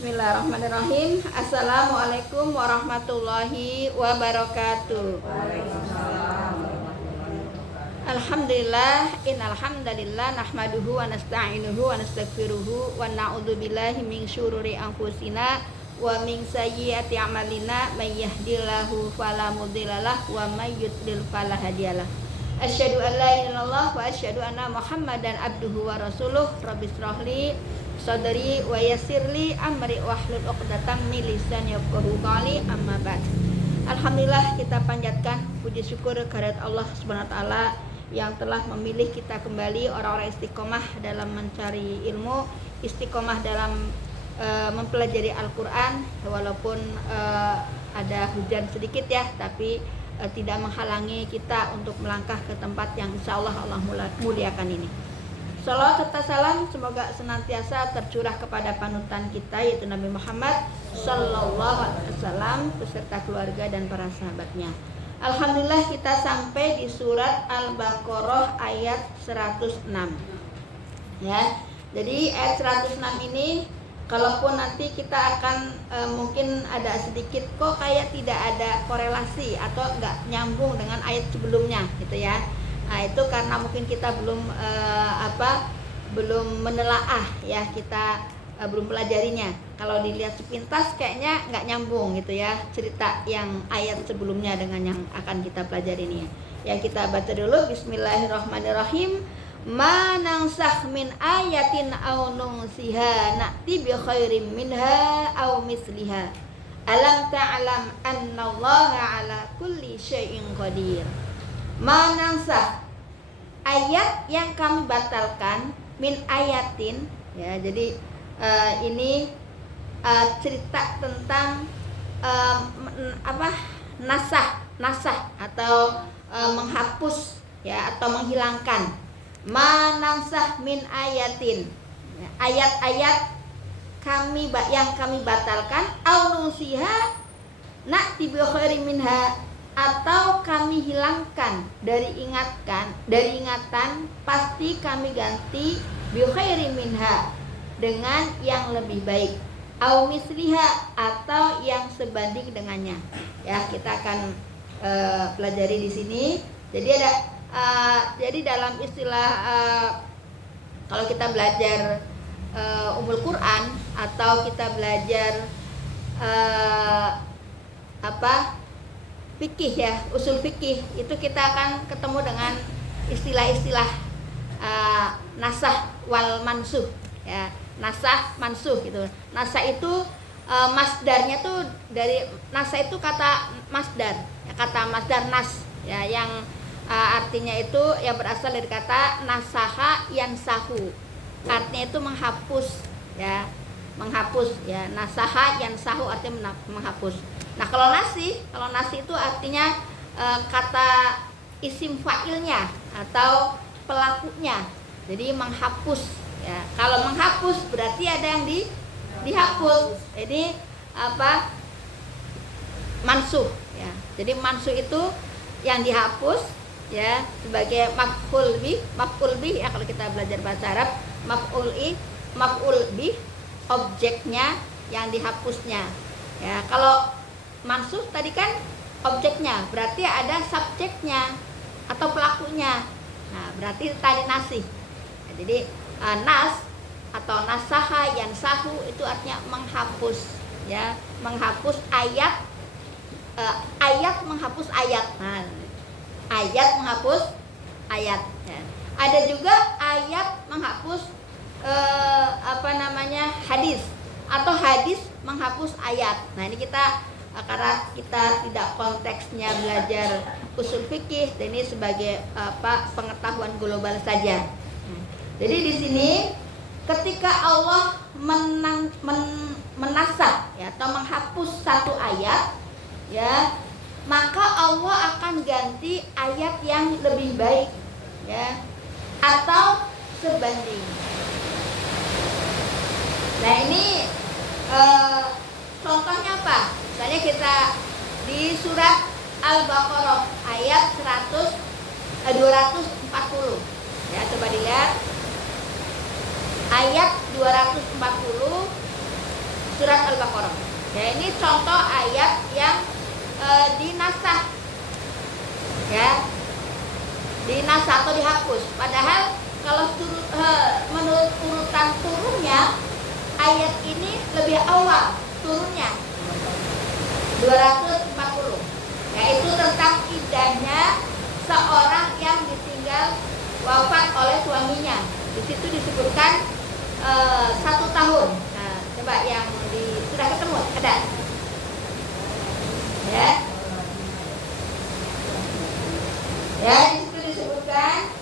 Bismillahirrahmanirrahim. Assalamualaikum warahmatullahi wabarakatuh. Alhamdulillah, innal hamdalillah nahmaduhu wa nasta'inuhu wa nastaghfiruhu wa na'udzubillahi min syururi anfusina wa min sayyiati a'malina may yahdihillahu fala mudhillalah wa may yudlil fala hadiyalah. Asyhadu an la ilaha illallah wa asyhadu anna Muhammadan abduhu wa rasuluh. Rabbi shrahli sadri wa yassirli amri wahlul 'uqdatam min lisani yafqahu qawli, amma ba'd. Alhamdulillah, kita panjatkan puji syukur kehadirat Allah Subhanahu wa taala yang telah memilih kita kembali orang-orang istiqomah dalam mencari ilmu, istiqomah dalam mempelajari Al-Qur'an, walaupun ada hujan sedikit ya, tapi tidak menghalangi kita untuk melangkah ke tempat yang insyaallah Allah muliakan ini. Salawat serta salam semoga senantiasa tercurah kepada panutan kita, yaitu Nabi Muhammad Sallallahu Alaihi Wasallam beserta keluarga dan para sahabatnya. Alhamdulillah, kita sampai di surat Al-Baqarah ayat 106. Ya, jadi ayat 106 ini, kalaupun nanti kita akan mungkin ada sedikit kok kayak tidak ada korelasi atau nggak nyambung dengan ayat sebelumnya gitu ya. Nah, itu karena mungkin kita belum menelaah ya, kita belum pelajarinya. Kalau dilihat sepintas kayaknya nggak nyambung gitu ya, cerita yang ayat sebelumnya dengan yang akan kita pelajari ini ya. Yang kita baca dulu, Bismillahirrahmanirrahim. Ma nansakh min ayatin aw nunsiha na'ti bi khairin minha aw misliha alam ta'lam annallaha ala kulli syai'in qadir. Ma nansakh, ayat yang kami batalkan, min ayatin ya. Jadi ini cerita tentang nasah atau menghapus ya, atau menghilangkan. Manansah min ayatin, ayat-ayat yang kami batalkan, au nusiha na'ti bi khairin minha, atau kami hilangkan dari ingatan, pasti kami ganti bi khairin minha, dengan yang lebih baik, au misliha, atau yang sebanding dengannya. Ya, kita akan pelajari di sini. Jadi dalam istilah kalau kita belajar umul Quran atau kita belajar fikih ya, usul fikih, itu kita akan ketemu dengan istilah-istilah nasah wal mansuh ya, nasah mansuh gitu. Nasah itu masdarnya tuh dari nasah itu kata masdar ya, kata masdar nas ya, yang artinya itu yang berasal dari kata nasaha yansahu, artinya itu menghapus ya, menghapus ya. Nasaha yansahu artinya menghapus. Nah, kalau nasi itu artinya kata isim fa'ilnya atau pelakunya, jadi menghapus ya. Kalau menghapus berarti ada yang dihapus, jadi mansuh ya. Jadi mansuh itu yang dihapus ya, sebagai maf'ul bih ya. Kalau kita belajar bahasa Arab, maf'ul bih objeknya yang dihapusnya ya. Kalau mansuh tadi kan objeknya, berarti ada subjeknya atau pelakunya. Nah, berarti tadi nasih ya. Jadi nas atau nasaha yansahu itu artinya menghapus ya, menghapus ayat, menghapus ayat. Nah, ayat menghapus ayat ya. Ada juga ayat menghapus hadis, atau hadis menghapus ayat. Nah, ini kita karena kita tidak konteksnya belajar usul fikih, dan ini sebagai pengetahuan global saja. Jadi di sini ketika Allah menasah ya, atau menghapus satu ayat ya, maka Allah akan ganti ayat yang lebih baik ya, atau sebanding. Nah, ini contohnya apa? Misalnya kita di surat Al-Baqarah ayat 240 ya, coba dilihat ayat 240 surat Al-Baqarah. Ya, ini contoh ayat yang dinasah, ya, dinasah atau dihapus. Padahal kalau menurut urutan turunnya ayat ini lebih awal turunnya 240, yaitu tentang idahnya seorang yang ditinggal wafat oleh suaminya. Di situ disebutkan 1 tahun. Nah, coba yang sudah ketemu ada, ya, ya, di situ disebutkan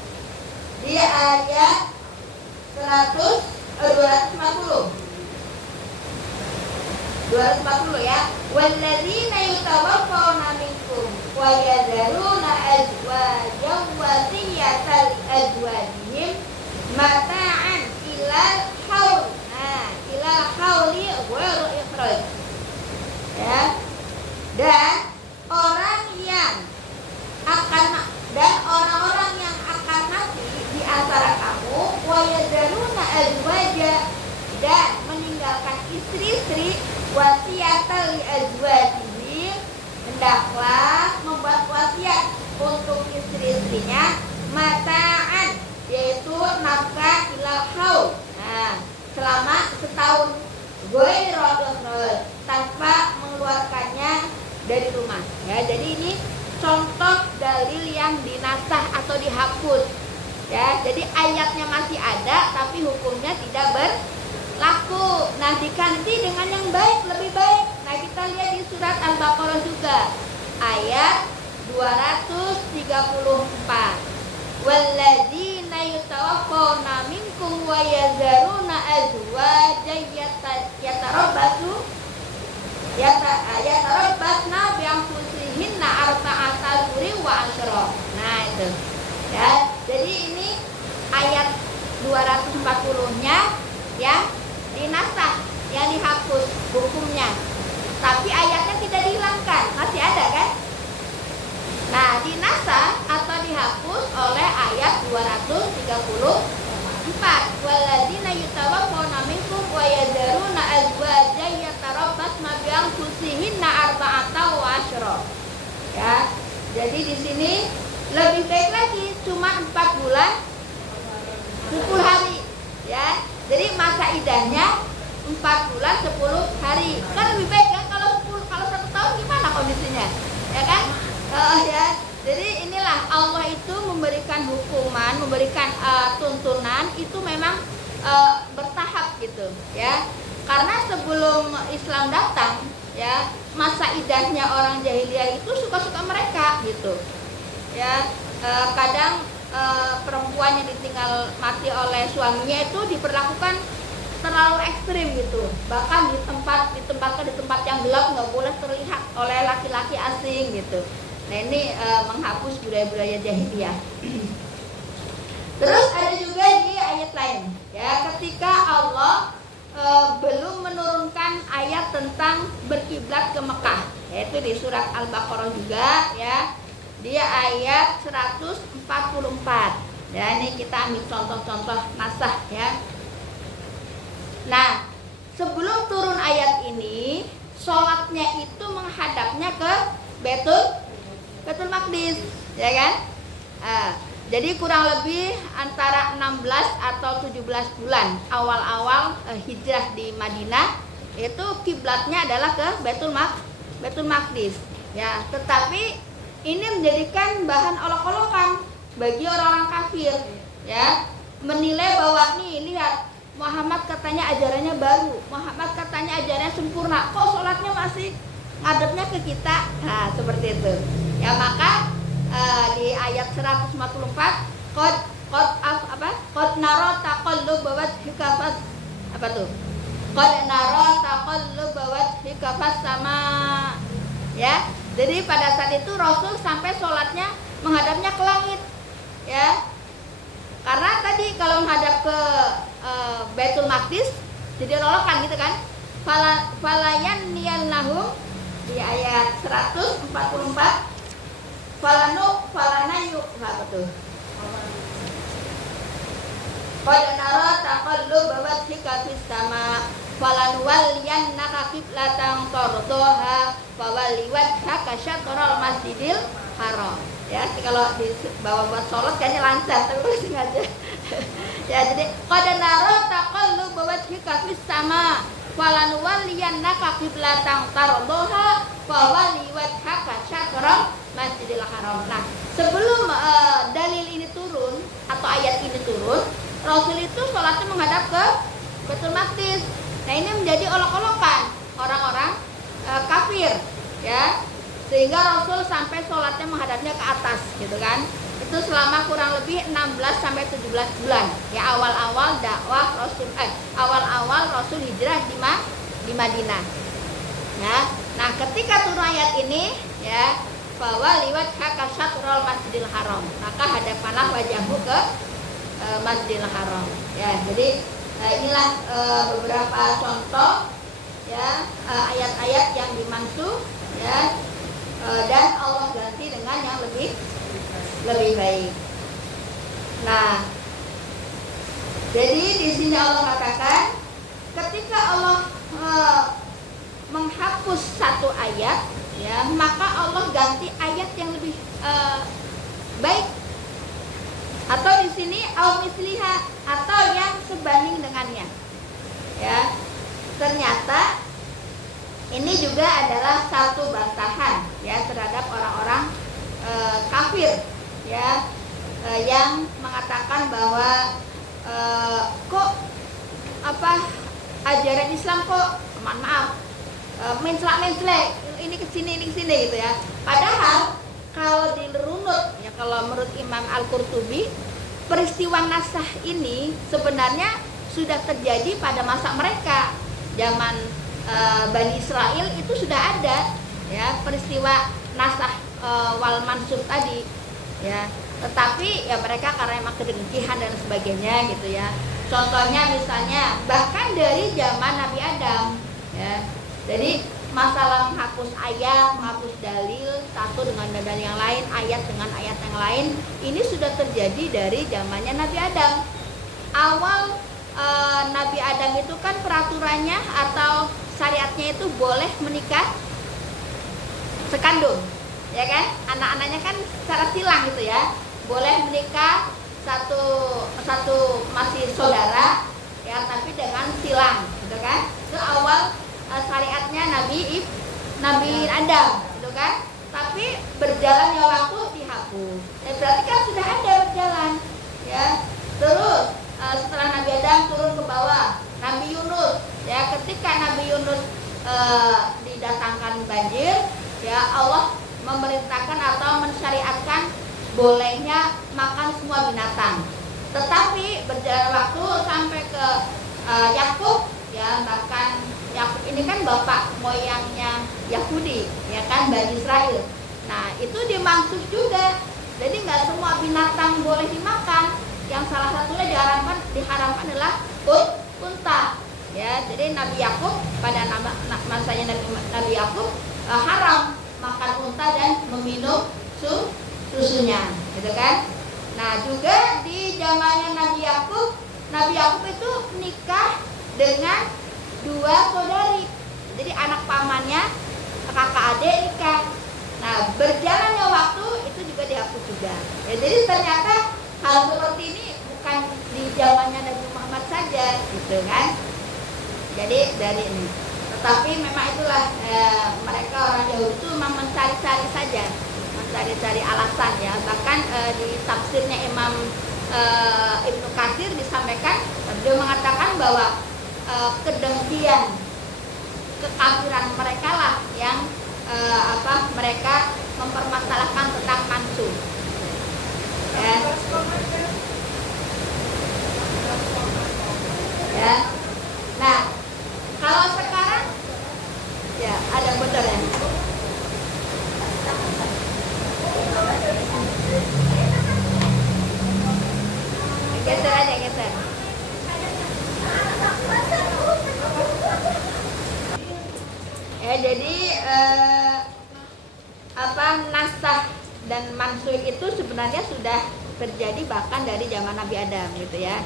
di ayat 240 ya. Walladzina yutawaffawna minkum wa yadharuna azwajan wasiyatan li azwajihim mata'an ilal haul. Nah, ilal hauli ghairu ikhraj. Ya. Dan orang-orang yang akan mati di antara kamu wa yadharuna azwaja, dan meninggalkan istri-istri, wasiatan li azwajihim, hendaklah membuat wasiat untuk istri-istrinya, mata'an, yaitu nafkah ilal haul, nah, selama setahun, tanpa mengeluarkannya dari rumah. Ya, jadi ini contoh dalil yang dinasah atau dihapus. Ya, jadi ayatnya masih ada tapi hukumnya tidak berlaku. Nah, diganti dengan yang baik, lebih baik. Nah, kita lihat di surat Al-Baqarah juga ayat 234. Walladzina yatawaffawna minkum wa yazaruna azwajan yatarabbasna bi anfusihinna arba'ata ashhurin wa asyra. Nah, itu. Ya, jadi ini ayat 240-nya yang dinasah, yang dihapus hukumnya. Tapi ayatnya tidak dihilangkan, masih ada kan? Nah, dinasah atau dihapus oleh ayat 234. Walladzina yatawaffawna minkum wa yadharuna azwajan yatarabbasna bi anfusihinna arba'ata asyra. Ya. Jadi di sini lebih baik lagi, cuma 4 bulan 10 hari, ya. Jadi masa idahnya 4 bulan 10 hari. Kan lebih baik kan, kalau 1 tahun gimana kondisinya? Ya kan? Ya. Jadi inilah Allah itu memberikan hukuman, memberikan tuntunan itu memang bertahap gitu, ya. Karena sebelum Islam datang, ya, masa idahnya orang jahiliyah itu suka-suka mereka gitu. Ya, kadang perempuan yang ditinggal mati oleh suaminya itu diperlakukan terlalu ekstrim gitu. Bahkan ditempatkan di tempat yang gelap, nggak boleh terlihat oleh laki-laki asing gitu. Nah, ini menghapus budaya-budaya jahiliyah. Terus ada juga di ayat lain, ya, ketika Allah belum menurunkan ayat tentang berkiblat ke Mekah, yaitu di surat Al-Baqarah juga, ya. Dia ayat 144. Ya, ini kita ambil contoh-contoh nasah, ya. Nah, sebelum turun ayat ini, sholatnya itu menghadapnya ke Baitul Maqdis, ya kan? Jadi kurang lebih antara 16 atau 17 bulan awal-awal hijrah di Madinah, itu kiblatnya adalah ke Baitul Maqdis. Ya, tetapi ini menjadikan bahan olok-olokan bagi orang-orang kafir, ya, menilai bahwa nih, lihat, Muhammad katanya ajarannya baru, Muhammad katanya ajarannya sempurna, kok sholatnya masih ngadepnya ke kita. Nah, seperti itu. Ya, maka di ayat 144 qad nara taqallub wajhika fas apa tuh? Qad nara taqallub wajhika fas sama, ya. Jadi pada saat itu Rasul sampai sholatnya menghadapnya ke langit, ya. Karena tadi kalau menghadap ke Baitul Maqdis jadi rolokan gitu kan. Falayan niyannahum di ayat 144. Falanayu apa tuh? Qad nara taqallub wajhika fis sama falanuwalliyannaka qiblatan tardaha fawalli wajhaka syatral masjidil haram. Ya, kalau dibawa buat sholat kayaknya lancar, tapi kalau sengaja. Ya, jadi qad nara taqalluba wajhika fis sama falanuwalliyannaka qiblatan tardaha fawalli wajhaka syatral masjidil haram. Nah, sebelum dalil ini turun atau ayat ini turun, Rasul itu sholatnya menghadap ke Baitul Maqdis. Nah, ini menjadi olok-olokan orang-orang kafir, ya, sehingga Rasul sampai sholatnya menghadapnya ke atas, gitu kan? Itu selama kurang lebih 16 sampai 17 bulan, ya, awal-awal dakwah Rasul, awal-awal Rasul hijrah di Madinah. Ya, nah ketika turun ayat ini, ya, bahwa liwat haka syatrul masjidil haram, maka hadapanlah wajahmu ke Masjidil Haram. Ya, jadi inilah beberapa contoh, ya, ayat-ayat yang dimansuh, ya, dan Allah ganti dengan yang lebih baik. Nah, jadi di sini Allah katakan ketika Allah menghapus satu ayat, ya, maka Allah ganti ayat yang lebih baik, atau di sini au misliha, atau yang sebanding dengannya. Ya, ternyata ini juga adalah satu bantahan, ya, terhadap orang-orang kafir, ya, yang mengatakan bahwa kok ajaran Islam kok, mohon maaf, mencela-mencela ini ke sini gitu, ya. Padahal kalau dirunut, ya, kalau menurut Imam Al-Qurtubi, peristiwa nasah ini sebenarnya sudah terjadi pada masa mereka, zaman Bani Israel itu sudah ada, ya, peristiwa nasah wal mansub tadi, ya. Tetapi ya mereka karena emang kedengkian dan sebagainya, gitu, ya. Contohnya misalnya bahkan dari zaman Nabi Adam, ya. Jadi masalah menghapus ayat, menghapus dalil satu dengan dalil yang lain, ayat dengan ayat yang lain, ini sudah terjadi dari zamannya Nabi Adam. Awal Nabi Adam itu kan peraturannya atau syariatnya itu boleh menikah sekandung, ya kan? Anak-anaknya kan secara silang, gitu, ya, boleh menikah satu masih saudara, ya, tapi dengan silang, gitu kan? Itu awal syariatnya Nabi Adam, gitu kan? Tapi berjalannya waktu dihapus. Ya, berarti kan sudah ada berjalan, ya. Terus setelah Nabi Adam turun ke bawah, Nabi Yunus, ya, ketika Nabi Yunus didatangkan banjir, ya, Allah memerintahkan atau mensyariatkan bolehnya makan semua binatang. Tetapi berjalan waktu sampai ke Yakub, ya, bahkan Yakub ini kan bapak moyangnya Yahudi, ya kan, Bani Israel. Nah, itu dimaksud juga. Jadi nggak semua binatang boleh dimakan. Yang salah satunya diharamkan adalah unta. Ya, jadi Nabi Yakub pada masanya Nabi Yakub haram makan unta dan meminum susunya, gitu kan? Nah, juga di zamannya Nabi Yakub itu nikah dengan dua saudari, jadi anak pamannya, kakak adik nikah. Nah, berjalannya waktu itu juga dihapus juga. Ya, jadi ternyata hal seperti ini bukan di zamannya Nabi Muhammad saja, gitu kan? Jadi dari ini. Tetapi memang itulah mereka orang Yahudi itu memang mencari-cari saja, mencari-cari alasan, ya. Bahkan di tafsirnya Imam Ibnu Katsir disampaikan, beliau mengatakan bahwa kedengkian, kekafiran mereka lah yang mereka mempermasalahkan tentang mansuh, ya. Ya. Nah, kalau sekarang, ya, ada bocor, ya. Geser aja, geser. Ya, jadi nasah dan mansuh itu sebenarnya sudah terjadi bahkan dari zaman Nabi Adam, gitu, ya.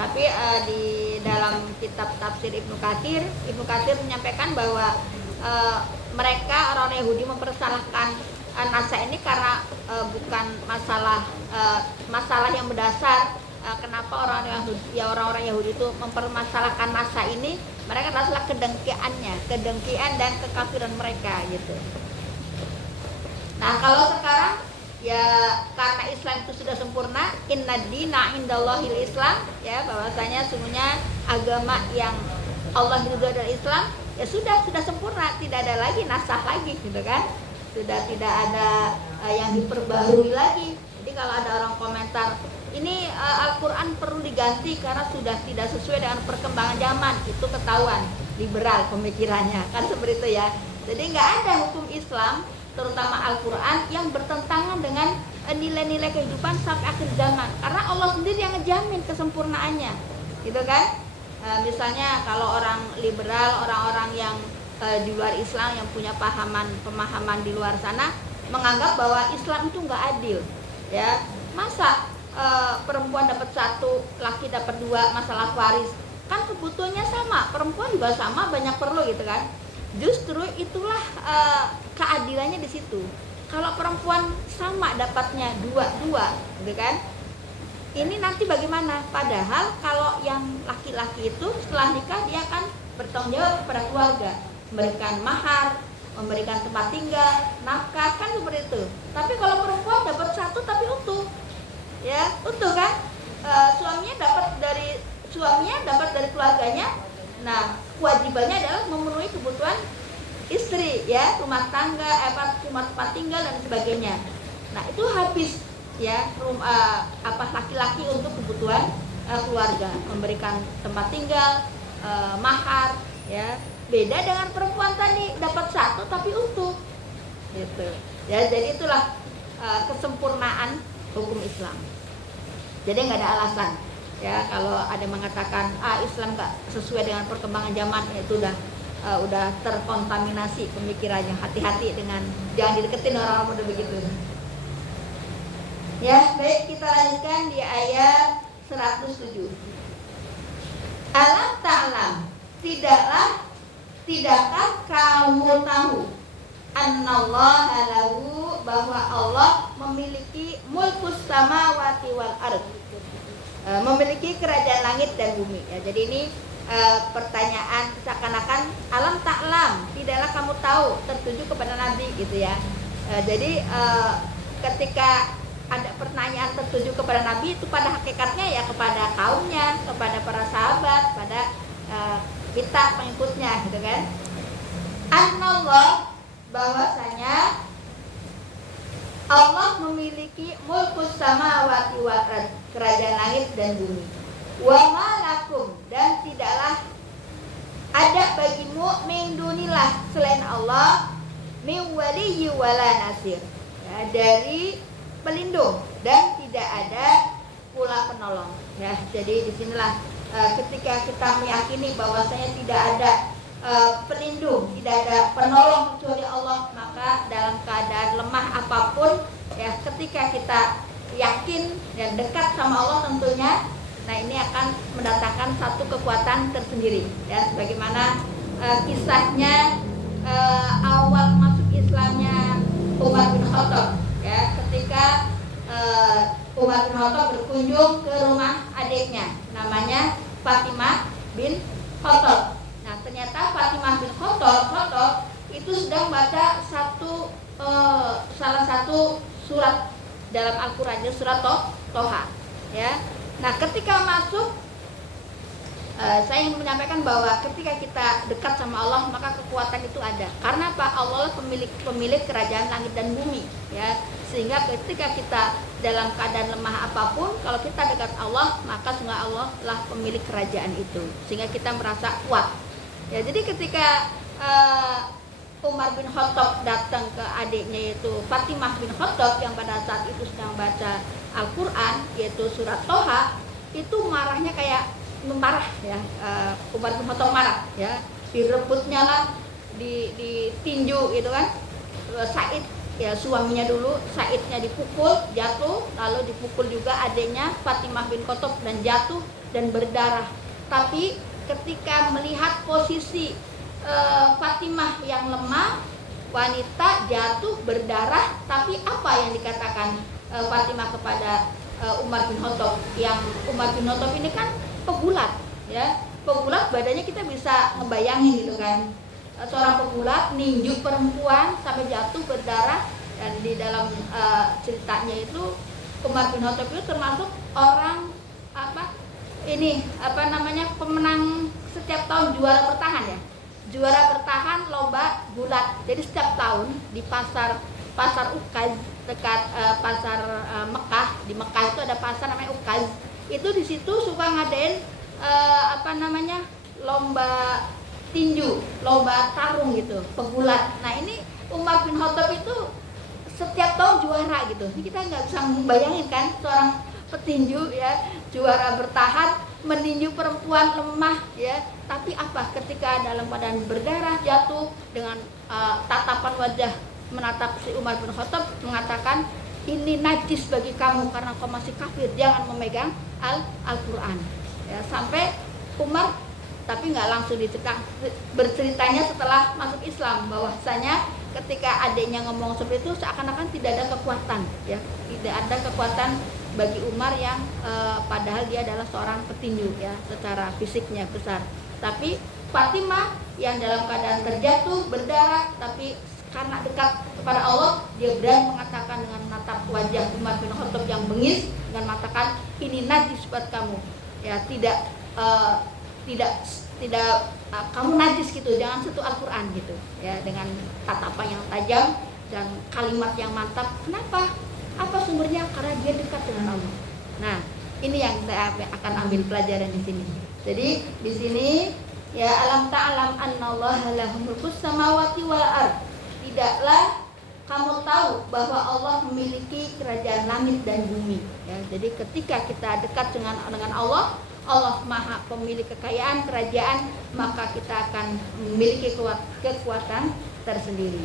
Tapi di dalam kitab tafsir Ibnu Katsir menyampaikan bahwa mereka orang Yahudi mempersalahkan nasa ini karena bukan masalah yang mendasar. Kenapa orang-orang Yahudi itu mempermasalahkan nasa ini? Mereka adalah kedengkian dan kekafiran mereka gitu. Nah, kalau sekarang ya karena Islam itu sudah sempurna, inna dina indallahil Islam, ya bahwasanya sungguhnya agama yang Allah ridho adalah Islam, ya sudah sempurna, tidak ada lagi nasah lagi gitu kan. Sudah tidak ada yang diperbarui lagi. Jadi kalau ada orang komentar ini Al-Quran perlu diganti karena sudah tidak sesuai dengan perkembangan zaman, itu ketahuan liberal pemikirannya kan seperti itu ya. Jadi nggak ada hukum Islam terutama Al-Quran yang bertentangan dengan nilai-nilai kehidupan sampai akhir zaman, karena Allah sendiri yang ngejamin kesempurnaannya gitu kan. Misalnya kalau orang liberal, orang-orang yang di luar Islam yang punya pemahaman di luar sana menganggap bahwa Islam itu nggak adil ya. Masa perempuan dapat 1, laki dapat 2, masalah waris kan kebutuhannya sama, perempuan juga sama, banyak perlu gitu kan. Justru itulah keadilannya di situ. Kalau perempuan sama dapatnya 2 gitu kan, ini nanti bagaimana? Padahal kalau yang laki-laki itu setelah nikah dia akan bertanggung jawab kepada keluarga, memberikan mahar, memberikan tempat tinggal, nafkah, kan seperti itu. Tapi kalau perempuan dapat 1 tapi utuh, ya utuh kan, suaminya dapat dari keluarganya. Nah, kewajibannya adalah memenuhi kebutuhan istri, ya, rumah tangga, rumah tempat tinggal dan sebagainya. Nah, itu habis ya laki-laki untuk kebutuhan keluarga, memberikan tempat tinggal, mahar, ya. Beda dengan perempuan tadi dapat 1 tapi utuh, gitu. Ya, jadi itulah kesempurnaan hukum Islam. Jadi nggak ada alasan ya kalau ada yang mengatakan Islam nggak sesuai dengan perkembangan zaman, itu udah terkontaminasi pemikirannya. Hati-hati dengan, jangan dideketin orang-orang muda begitu. Ya, baik, kita lanjutkan di ayat 107. Alam ta'lam, tidakkah kamu tahu annallaha lahu, bahwa Allah memiliki mulkus samawati wal ardh, memiliki kerajaan langit dan bumi ya. Jadi ini pertanyaan seakan-akan alam ta'lam, tidaklah kamu tahu, tertuju kepada Nabi gitu ya. Jadi ketika ada pertanyaan tertuju kepada Nabi, itu pada hakikatnya ya kepada kaumnya, kepada para sahabat, pada kita pengikutnya gitu kan. Annallah, bahwasanya Allah memiliki mulkus samawati wal ardh, kerajaan langit dan bumi. Wa ma lakum, dan tidaklah ada bagimu min dunillah, selain Allah, min waliyyi wala nasir, ya, dari pelindung dan tidak ada pula penolong ya. Jadi disinilah ketika kita meyakini bahwasanya tidak ada pelindung, tidak ada penolong kecuali Allah, maka dalam keadaan lemah apapun ya, ketika kita yakin dan dekat sama Allah tentunya, nah ini akan mendatangkan satu kekuatan tersendiri ya. Sebagaimana kisahnya awal masuk Islamnya Umar bin Khattab ya, ketika Umar bin Khattab berkunjung ke rumah adiknya namanya Fatimah bin Khattab. Nah, ternyata Fatimah bin Khattab itu sedang baca salah satu surat dalam Al-Qur'an, surat Toha ya. Nah, ketika masuk, saya ingin menyampaikan bahwa ketika kita dekat sama Allah, maka kekuatan itu ada. Karena apa? Allah lah pemilik kerajaan langit dan bumi ya. Sehingga ketika kita dalam keadaan lemah apapun, kalau kita dekat Allah, maka sungguh Allah lah pemilik kerajaan itu, sehingga kita merasa kuat ya. Jadi ketika Umar bin Khattab datang ke adiknya yaitu Fatimah bin Khattab yang pada saat itu sedang baca Al-Quran yaitu surat Toha, itu marahnya kayak marah ya. Umar bin Khattab marah ya, direbutnya lah, ditinju gitu kan. Said ya suaminya dulu, Saidnya dipukul, jatuh, lalu dipukul juga adiknya Fatimah bin Khattab dan jatuh dan berdarah. Tapi ketika melihat posisi Fatimah yang lemah, wanita jatuh berdarah, tapi apa yang dikatakan Fatimah kepada Umar bin Khattab? Yang Umar bin Khattab ini kan pegulat, ya, pegulat badannya kita bisa ngebayangin gitu kan, seorang pegulat ninju perempuan sampai jatuh berdarah. Dan di dalam ceritanya itu Umar bin Khattab itu termasuk orang pemenang setiap tahun juara bertahan ya, juara bertahan lomba gulat. Jadi setiap tahun di pasar Ukaz dekat pasar Mekah, di Mekah itu ada pasar namanya Ukaz. Itu di situ suka ngadain lomba tinju, lomba tarung gitu, pegulat. Nah ini Umar bin Khattab itu setiap tahun juara gitu. Kita nggak bisa membayangin kan seorang petinju ya juara bertahan meninju perempuan lemah ya. Tapi apa, ketika dalam keadaan berdarah jatuh dengan tatapan wajah menatap si Umar bin Khattab mengatakan, ini najis bagi kamu karena kau masih kafir, jangan memegang Al-Quran ya. Sampai Umar, tapi nggak langsung berceritanya setelah masuk Islam, bahwasanya ketika adiknya ngomong seperti itu seakan-akan tidak ada kekuatan ya, tidak ada kekuatan bagi Umar yang padahal dia adalah seorang petinju ya, secara fisiknya besar. Tapi Fatimah yang dalam keadaan terjatuh berdarah, tapi karena dekat kepada Allah, dia berani mengatakan dengan menatap wajah Umar bin Khattab yang bengis dan mengatakan, ini najis buat kamu ya, tidak kamu najis gitu, jangan sentuh Al-Quran gitu ya, dengan tatapan yang tajam dan kalimat yang mantap. Kenapa? Apa sumbernya? Karena dia dekat dengan Allah. Nah, ini yang kita akan ambil pelajaran di sini. Jadi di sini ya, alam ta'lam annallaha lahu mulkus samawati wal ard. Tidaklah kamu tahu bahwa Allah memiliki kerajaan langit dan bumi ya. Jadi ketika kita dekat dengan Allah, Allah Maha pemilik kekayaan, kerajaan, maka kita akan memiliki kekuatan tersendiri.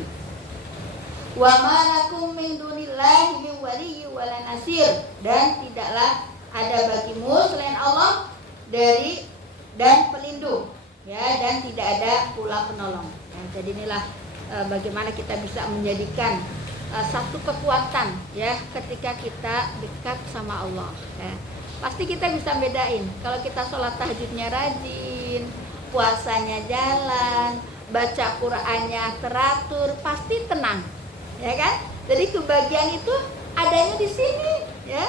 Wa ma lakum min dunillahi min waliyyin wala nasir. Dan tidaklah ada bagimu selain Allah dan pelindung ya, dan tidak ada pula penolong ya. Jadi inilah bagaimana kita bisa menjadikan satu kekuatan ya ketika kita dekat sama Allah ya. Pasti kita bisa bedain kalau kita sholat tahajudnya rajin, puasanya jalan, baca Qur'annya teratur, pasti tenang ya kan. Jadi kebahagiaan itu adanya di sini ya,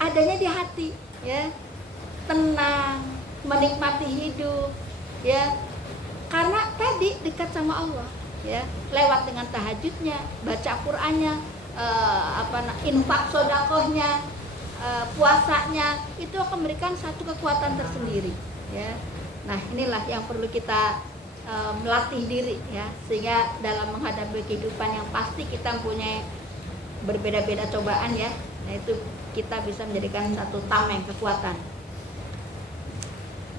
adanya di hati ya, tenang, menikmati hidup ya, karena tadi dekat sama Allah ya, lewat dengan tahajudnya, baca Qur'annya, infak sodakohnya, puasanya, itu akan memberikan satu kekuatan tersendiri ya. Nah inilah yang perlu kita melatih diri ya, sehingga dalam menghadapi kehidupan yang pasti kita mempunyai berbeda-beda cobaan ya, nah itu kita bisa menjadikan satu tameng kekuatan.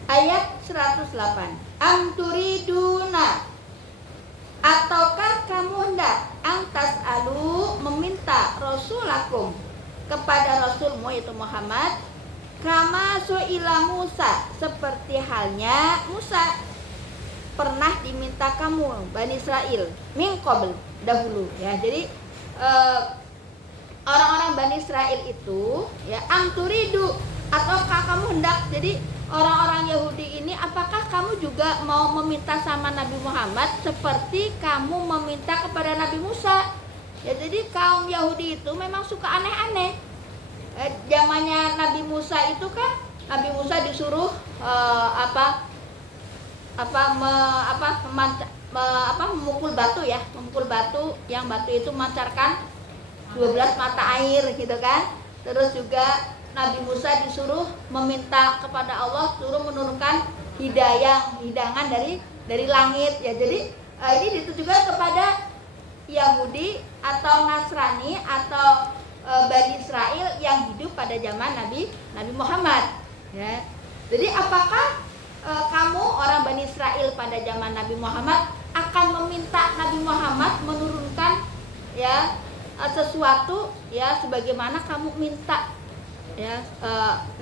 Ayat 108, am turiduna, ataukah kamu hendak angtas alu meminta rasulakum kepada rasulmu yaitu Muhammad, kama su'ila Musa, seperti halnya Musa pernah diminta kamu Bani Israel min qabl, dahulu ya. Jadi orang-orang Bani Israel itu ya, am turidu, ataukah kamu hendak. Jadi orang-orang Yahudi ini, apakah kamu juga mau meminta sama Nabi Muhammad seperti kamu meminta kepada Nabi Musa ya. Jadi kaum Yahudi itu memang suka aneh-aneh. Zamannya Nabi Musa itu kan, Nabi Musa disuruh memukul batu ya, memukul batu, yang batu itu memancarkan 12 mata air gitu kan. Terus juga Nabi Musa disuruh meminta kepada Allah, suruh menurunkan hidangan dari langit ya. Jadi ini ditujukan kepada Yahudi atau Nasrani atau Bani Israel yang hidup pada zaman Nabi Muhammad ya. Jadi apakah kamu orang Bani Israel pada zaman Nabi Muhammad akan meminta Nabi Muhammad menurunkan ya sesuatu ya sebagaimana kamu minta ya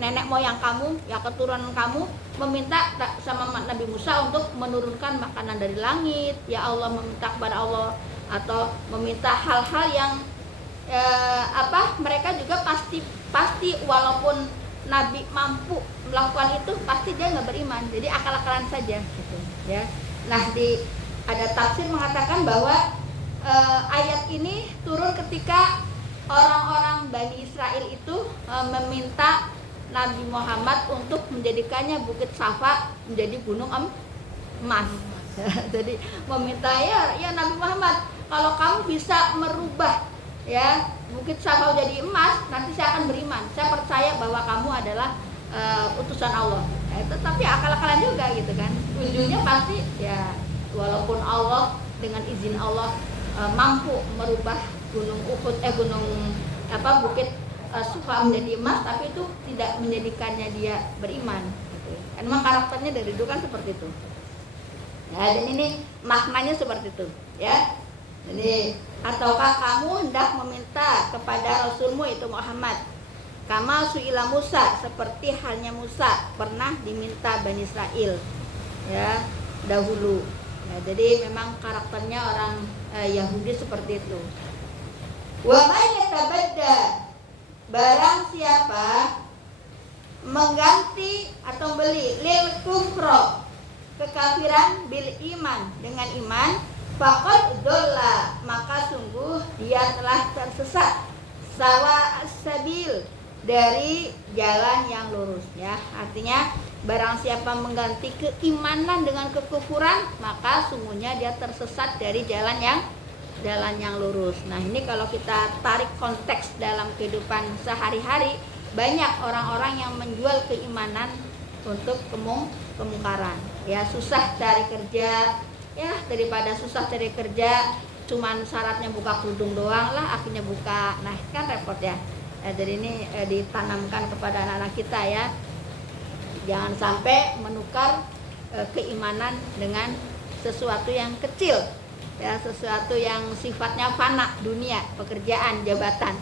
nenek moyang kamu ya keturunan kamu meminta sama Nabi Musa untuk menurunkan makanan dari langit, ya Allah meminta kepada Allah, atau meminta hal-hal yang mereka juga pasti walaupun Nabi mampu melakukan itu pasti dia nggak beriman, jadi akal-akalan saja gitu ya. Nah ada tafsir mengatakan bahwa ayat ini turun ketika orang-orang Bani Israel itu meminta Nabi Muhammad untuk menjadikannya Bukit Safa menjadi gunung emas. Jadi meminta ya Nabi Muhammad, kalau kamu bisa merubah ya Bukit Safa jadi emas, nanti saya akan beriman. Saya percaya bahwa kamu adalah utusan Allah. Tapi akal-akalan juga gitu kan. Ujungnya pasti ya walaupun Allah dengan izin Allah mampu merubah gunung Uhud Bukit Safa menjadi emas, tapi itu tidak menjadikannya dia beriman gitu. Kan memang karakternya dari dulu kan seperti itu. Ya, dan ini maknanya seperti itu ya. Jadi ataukah kamu hendak meminta kepada Rasulmu itu Muhammad kama su'ila Musa, seperti halnya Musa pernah diminta Bani Israel ya dahulu. Ya, jadi memang karakternya orang Yahudi seperti itu. Wa may yatabadda, barang siapa mengganti atau beli lil kufro, kekafiran, bil iman, dengan iman, faqad dolla, maka sungguh dia telah tersesat, sawa as-sabil, dari jalan yang lurus ya. Artinya barang siapa mengganti keimanan dengan kekufuran, maka sungguhnya dia tersesat dari jalan yang lurus. Nah ini kalau kita tarik konteks dalam kehidupan sehari-hari, banyak orang-orang yang menjual keimanan untuk kemungkaran ya. Susah cari kerja ya, daripada susah cari kerja cuman syaratnya buka kerudung doang lah, akhirnya buka, nah kan repot ya. Jadi ini ditanamkan kepada anak-anak kita ya, jangan sampai menukar keimanan dengan sesuatu yang kecil ya, sesuatu yang sifatnya fana, dunia, pekerjaan, jabatan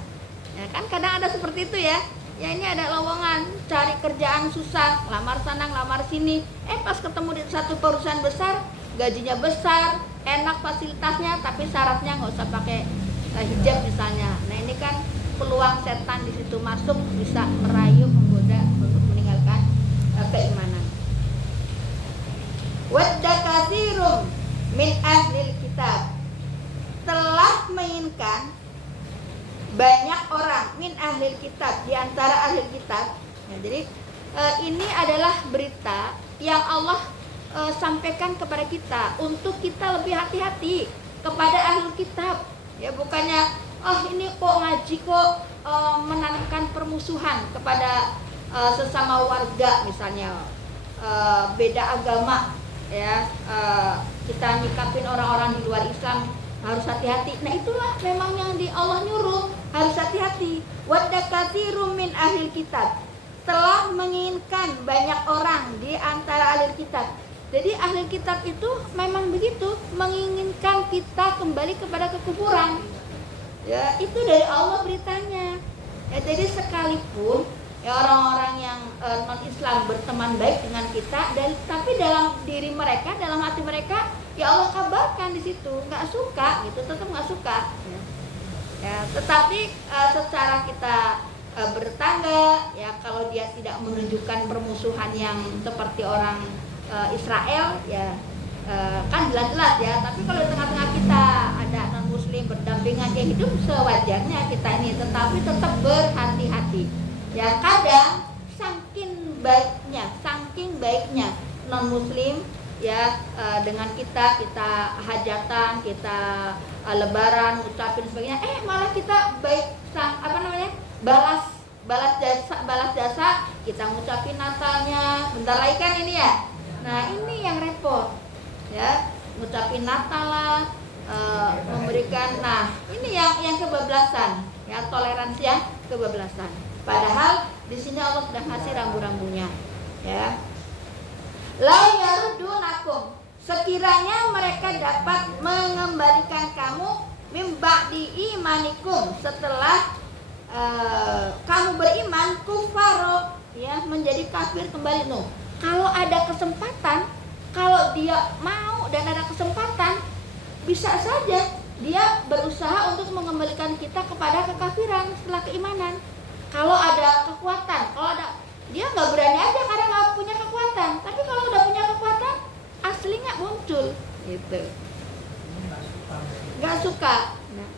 ya kan. Kadang ada seperti itu ya. Ya ini ada lowongan cari kerjaan susah, lamar sana lamar sini, pas ketemu di satu perusahaan besar, gajinya besar, enak fasilitasnya, tapi syaratnya nggak usah pakai hijab misalnya. Nah ini kan peluang setan di situ masuk, bisa merayu, menggoda untuk meninggalkan keimanan. Wadda katsirum min ahlil kitab, telah menginginkan banyak orang min ahlil kitab, di antara ahlil kitab ya. Jadi ini adalah berita yang Allah sampaikan kepada kita untuk kita lebih hati-hati kepada ahlul kitab ya. Bukannya ini kok ngaji kok menanamkan permusuhan kepada sesama warga misalnya, beda agama ya, kita nyikapin orang-orang di luar Islam harus hati-hati. Nah itulah memang yang di Allah nyuruh harus hati-hati. Wadda katsirum min ahlil kitab, telah menginginkan banyak orang di antara ahlul kitab. Jadi ahlul kitab itu memang begitu, menginginkan kita kembali kepada kekufuran ya. Itu dari Allah beritanya ya. Jadi sekalipun ya orang-orang yang non-Islam berteman baik dengan kita, tapi dalam diri mereka, dalam hati mereka ya Allah kabarkan di situ nggak suka gitu, tetap nggak suka ya. Tetapi secara kita bertetangga ya, kalau dia tidak menunjukkan permusuhan yang seperti orang Israel ya, kan jelas-jelas ya. Tapi kalau di tengah-tengah kita ada non muslim berdampingan, ya hidup sewajarnya kita ini, tetapi tetap berhati-hati ya. Kadang saking baiknya non muslim ya, dengan kita hajatan, kita lebaran, ucapin sebagainya, malah kita baik balas jasa, kita ngucapin Natalnya bentar lagi kan ini ya. Nah ini yang repot ya, ngucapin Natal lah, memberikan, nah ini yang kebablasan ya, toleransi yang kebablasan. Padahal di sini Allah sudah ngasih rambu-rambunya ya. La yarudunakum, sekiranya mereka dapat mengembalikan kamu mim ba'di imanikum, setelah kamu beriman, kufaro, ya, menjadi kafir kembali. No, kalau ada kesempatan, kalau dia mau dan ada kesempatan, bisa saja dia berusaha untuk mengembalikan kita kepada kekafiran setelah keimanan. Kalau ada kekuatan, kalau ada, dia nggak berani aja karena nggak punya kekuatan. Tapi kalau udah punya kekuatan, aslinya muncul, gitu. Nggak suka. Nah,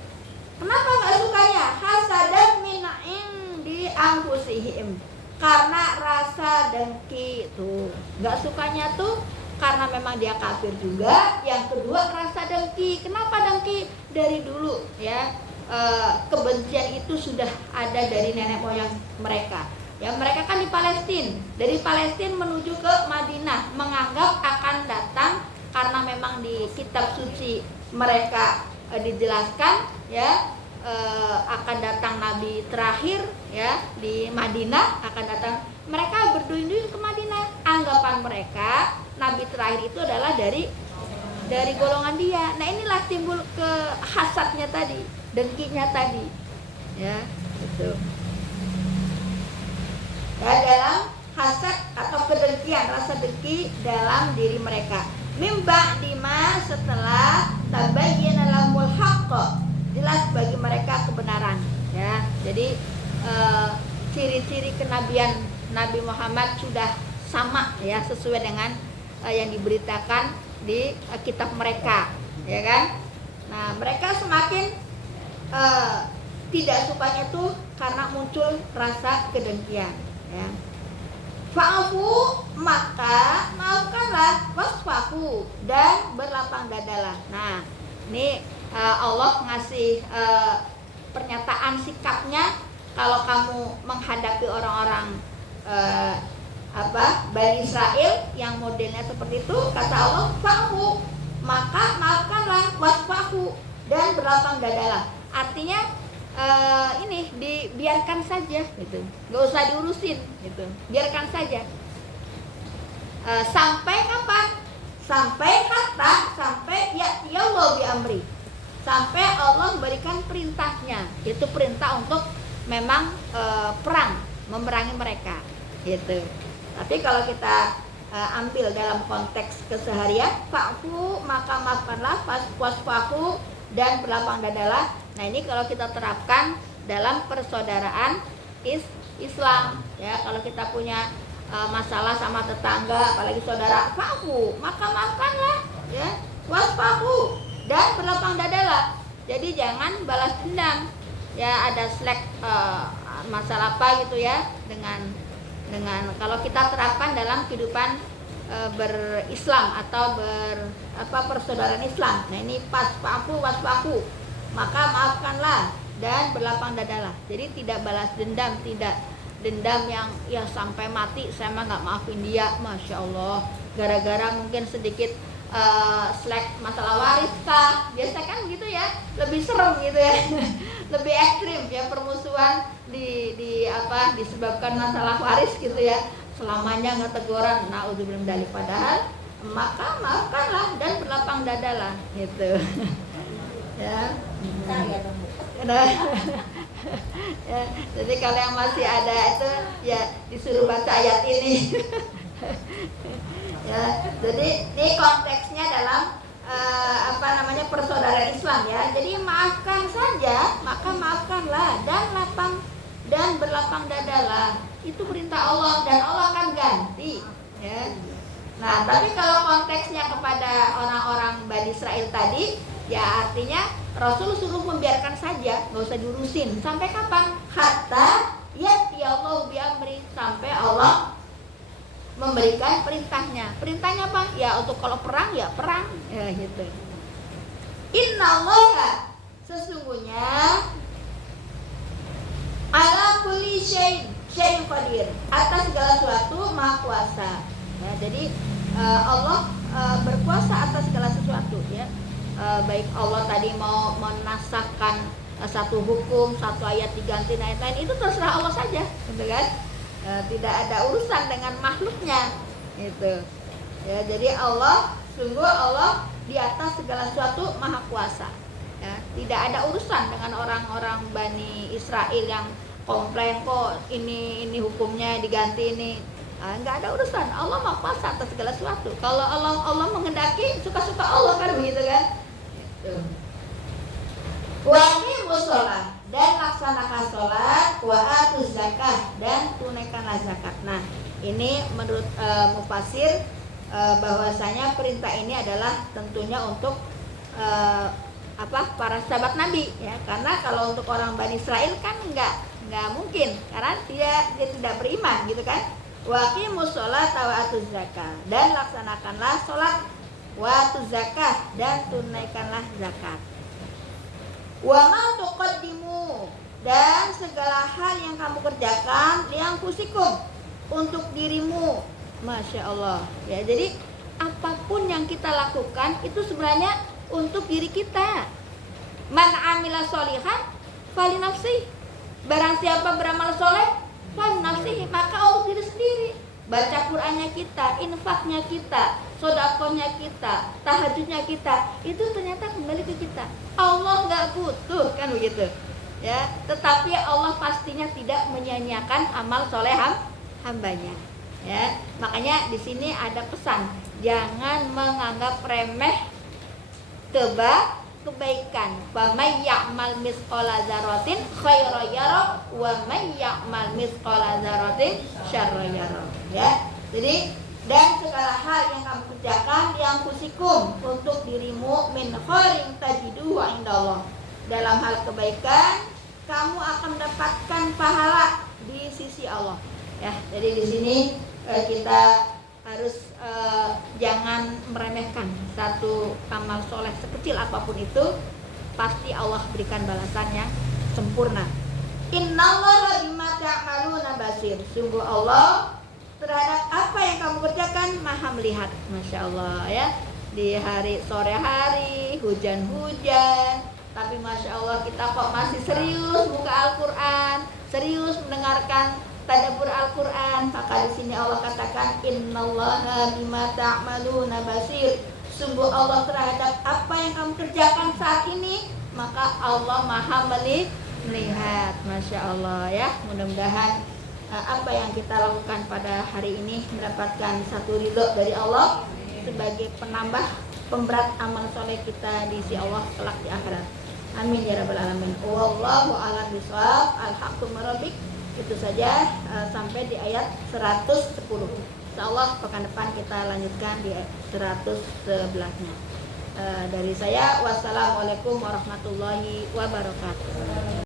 kenapa nggak sukanya? Hasadan min indi anfusihim, karena rasa dengki tuh. Nggak sukanya tuh karena memang dia kafir juga. Yang kedua, rasa dengki. Kenapa dengki? Dari dulu, ya, kebencian itu sudah ada dari nenek moyang mereka. Ya, mereka kan di Palestina. Dari Palestina menuju ke Madinah, menganggap akan datang, karena memang di kitab suci mereka dijelaskan, ya, akan datang nabi terakhir, ya, di Madinah akan datang. Mereka berduyun-duyun ke Madinah. Anggapan mereka nabi terakhir itu adalah dari golongan dia. Nah, inilah timbul ke hasadnya tadi, dengkinya tadi, ya, itu. Ya, dalam hasad atau kedengkian, rasa dengki dalam diri mereka. Mimba dima, setelah tabayyana lahumul haqq, jelas bagi mereka kebenaran, ya. Jadi ciri-ciri kenabian Nabi Muhammad sudah sama, ya, sesuai dengan yang diberitakan di kitab mereka, ya kan. Nah, mereka semakin tidak sukanya itu karena muncul rasa kedengkian, ya. Fa'fu, maka maafkanlah, wasfahu, dan berlapang dadalah. Nah, ini Allah ngasih pernyataan sikapnya kalau kamu menghadapi orang-orang Bani Israel yang modelnya seperti itu. Kata Allah, fa'fu, maka maafkanlah, wasfahu, dan berlapang dadalah. Artinya ini dibiarkan saja, gitu, nggak usah diurusin, gitu, biarkan saja. Sampai kapan? Sampai ya Allah bi amri, sampai Allah memberikan perintahnya, itu perintah untuk memang perang, memerangi mereka, gitu. Tapi kalau kita ambil dalam konteks keseharian, fa'fu, maka maafkanlah, wasfahu, dan berlapang dadalah. Nah, ini kalau kita terapkan dalam persaudaraan Islam, ya, kalau kita punya masalah sama tetangga, apalagi saudara, fa'fu, maka maafkanlah, ya, wasfahu, dan berlapang dadalah. Jadi jangan balas dendam, ya, ada slack masalah apa gitu, ya, dengan kalau kita terapkan dalam kehidupan berislam atau persaudaraan Islam. Nah, ini pas, fa'fu wasfahu, maka maafkanlah dan berlapang dadalah. Jadi tidak balas dendam, tidak dendam yang sampai mati. Saya mah nggak maafin dia, masya Allah, gara-gara mungkin sedikit slack masalah waris kah, biasa kan gitu, ya, lebih serem gitu, ya. Lebih ekstrim, ya, permusuhan disebabkan masalah waris gitu, ya, selamanya nggak teguran, naudzubillah min dzalik, padahal maka maafkanlah dan berlapang dadalah, gitu. Ya. Ya, jadi kalau yang masih ada itu, ya, disuruh baca ayat ini. Ya, jadi ini konteksnya dalam persaudaraan Islam, ya. Jadi maafkan saja, maka maafkanlah, dan berlapang dadalah. Itu perintah Allah dan Allah akan ganti, ya. Nah, tapi kalau konteksnya kepada orang-orang Bani Israel tadi, ya, artinya Rasul suruh membiarkan saja, nggak usah diurusin. Sampai kapan? Hatta ya Allah bi amri, sampai Allah memberikan perintahnya. Perintahnya apa? Ya, untuk kalau perang, ya perang, ya, gitu. Innallaha, sesungguhnya, ala kulli syai'in qadir, atas segala sesuatu maha kuasa. Ya, jadi Allah berkuasa atas segala sesuatu, ya. Baik Allah tadi mau menasahkan satu hukum, satu ayat diganti ayat lain, itu terserah Allah saja, gitu kan. Tidak ada urusan dengan makhluknya, gitu. Ya, jadi Allah, sungguh Allah di atas segala sesuatu maha kuasa. ya, tidak ada urusan dengan orang-orang Bani Israel yang komplain kok ini hukumnya diganti ini. Nggak ada urusan. Allah Maha Kuasa atas segala sesuatu. Kalau Allah menghendaki, suka-suka Allah kan begitu kan. Wa aqimus shalah, dan laksanakan sholat, wa atuz zakah, dan tunaikanlah zakat. Nah, ini menurut mufasir bahwasanya perintah ini adalah tentunya untuk para sahabat Nabi ya, karena kalau untuk orang Bani Israel kan nggak mungkin karena dia tidak beriman gitu kan. Wa aqimus sholata wa atuz zakah, dan laksanakanlah sholat, wa atuz zakah, dan tunaikanlah zakat. Wa ma tuqaddimu, dan segala hal yang kamu kerjakan lianfusikum, untuk dirimu. Masya Allah ya, jadi apapun yang kita lakukan itu sebenarnya untuk diri kita. Man amila sholihan falinafsi, barang siapa beramal soleh falinafsi, maka untuk diri sendiri. Baca Qur'annya kita, infaknya kita, sodakohnya kita, tahajudnya kita, itu ternyata kembali ke kita. Allah nggak butuh kan begitu ya, tetapi Allah pastinya tidak menyia-nyiakan amal soleh hambanya ya. Makanya di sini ada pesan, jangan menganggap remeh kebaikan. Wa may ya'mal misqala dzarratin khairan yara wa may ya'mal misqala dzarratin syarran yara ya. Jadi dan segala hal yang kamu kerjakan yang kusikum, untuk dirimu, min khairin tajiduhu indallah, dalam hal kebaikan kamu akan mendapatkan pahala di sisi Allah ya. Jadi di sini kita harus jangan meremehkan satu amal soleh sekecil apapun itu, pasti Allah berikan balasan yang sempurna. Innallaha bima ta'maluna basir, sungguh Allah terhadap apa yang kamu kerjakan maha melihat. Masya Allah ya, di hari sore hari hujan-hujan, tapi Masya Allah kita kok masih serius buka Al-Quran, serius mendengarkan tadabbur Al-Quran. Maka di sini Allah katakan innallaha bima ta'maluna basir, sungguh Allah terhadap apa yang kamu kerjakan saat ini, maka Allah maha melihat. Masya Allah ya, mudah-mudahan apa yang kita lakukan pada hari ini mendapatkan satu ridho dari Allah sebagai penambah pemberat amal soleh kita di sisi Allah kelak di akhirat. Amin ya rabbal alamin. Wallahu a'lam bishawab. Al-haqqu mirabbik. Itu saja sampai di ayat 110. Insyaallah pekan depan kita lanjutkan di 111-nya. Dari saya, wassalamualaikum warahmatullahi wabarakatuh.